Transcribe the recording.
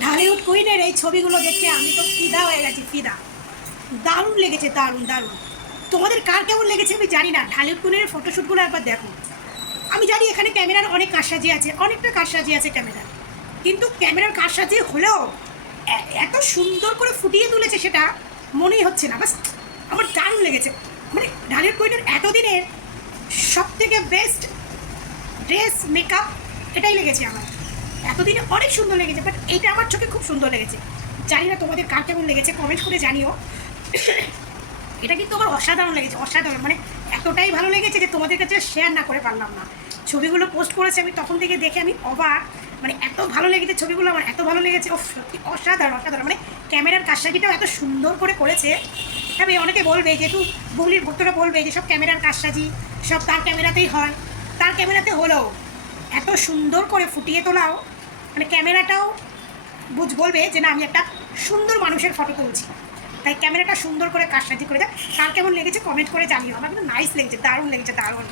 ঢালিউড কুইনের এই ছবিগুলো দেখে আমি তো ফিদা হয়ে গেছি, ফিদা। দারুণ লেগেছে, দারুণ দারুণ। তোমাদের কার কেমন লেগেছে আমি জানি না। ঢালিউড কুইনের ফটোশ্যুটগুলো একবার দেখো। আমি জানি এখানে ক্যামেরার অনেক কারসাজি আছে, অনেকটা কারসাজি আছে ক্যামেরার, কিন্তু ক্যামেরার কারসাজি হলেও এত সুন্দর করে ফুটিয়ে তুলেছে সেটা মনেই হচ্ছে না। বাস আমার দারুণ লেগেছে। মানে ঢালিউড কুইনের এতদিনের সব থেকে বেস্ট ড্রেস, মেকআপ, এটাই লেগেছে আমার। এতদিনে অনেক সুন্দর লেগেছে, বাট এইটা আমার চোখে খুব সুন্দর লেগেছে। জানি না তোমাদের কার কেমন লেগেছে, কমেন্ট করে জানিও। এটা কিন্তু আমার অসাধারণ লেগেছে, অসাধারণ। মানে এতটাই ভালো লেগেছে যে তোমাদের কাছে শেয়ার না করে পারলাম না। ছবিগুলো পোস্ট করেছে আমি তখন থেকে দেখে আমি অবাক। মানে এত ভালো লেগেছে ছবিগুলো, আমার এত ভালো লেগেছে। ও সত্যি অসাধারণ, অসাধারণ। মানে ক্যামেরার কারসাজিটাও এত সুন্দর করে করেছে। তবে অনেকে বলবে, যেহেতু বুবলির ভক্তরা বলবে যে সব ক্যামেরার কারসাজি সব তার ক্যামেরাতেই হয়, তার ক্যামেরাতে হলেও এত সুন্দর করে ফুটিয়ে তোলাও, মানে ক্যামেরাটাও বলবে যে না, আমি একটা সুন্দর মানুষের ফটো তুলছি। তাই ক্যামেরাটা সুন্দর করে কারসাজি করে দেয়। কার কেমন লেগেছে কমেন্ট করে জানিও। আমার কিন্তু নাইস লেগেছে, দারুণ লেগেছে, দারুণ।